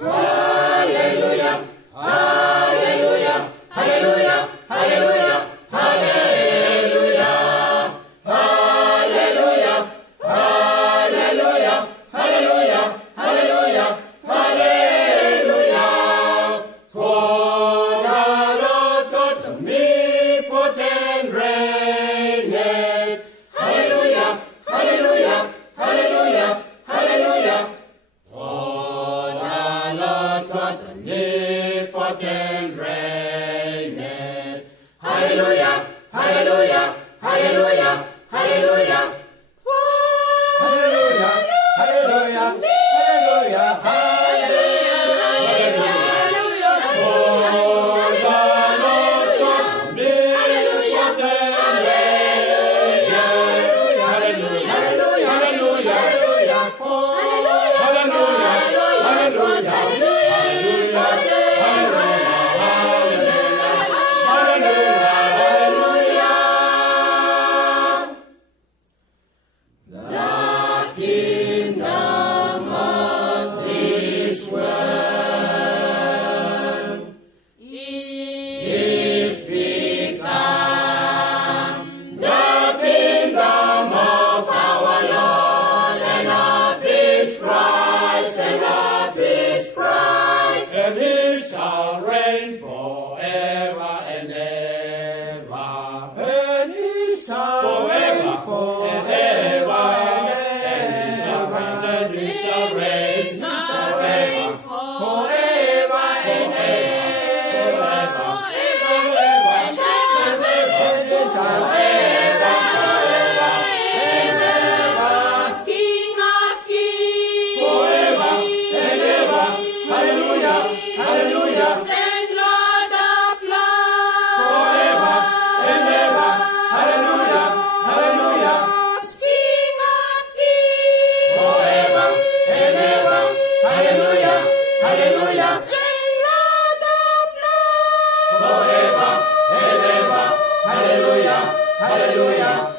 Hallelujah, hallelujah, hallelujah, hallelujah, hallelujah, hallelujah, hallelujah, hallelujah, hallelujah, hallelujah. For the Lord God omnipotent reigneth. Hallelujah, hallelujah, hallelujah, hallelujah. For the Lord God omnipotent reigneth. Hallelujah, hallelujah, hallelujah, hallelujah. Hallelujah, hallelujah, hallelujah, hallelujah. For the Lord God omnipotent reigneth. Hallelujah, hallelujah, hallelujah. Hallelujah, hallelujah, the kingdom of this world is become the kingdom of our Lord and of His Christ, and of His Christ, and He shall reign forever and ever, and He shall forever and ever, and He shall reign, and He shall reign forever and ever, and He shall reign forever and ever. King of kings, Forever and ever. Hallelujah, hallelujah. and Lord of lords, Forever and ever. Hallelujah, hallelujah. King of kings, Forever and ever. Hallelujah, hallelujah. and Lord of lords. Forever and ever. Hallelujah, hallelujah.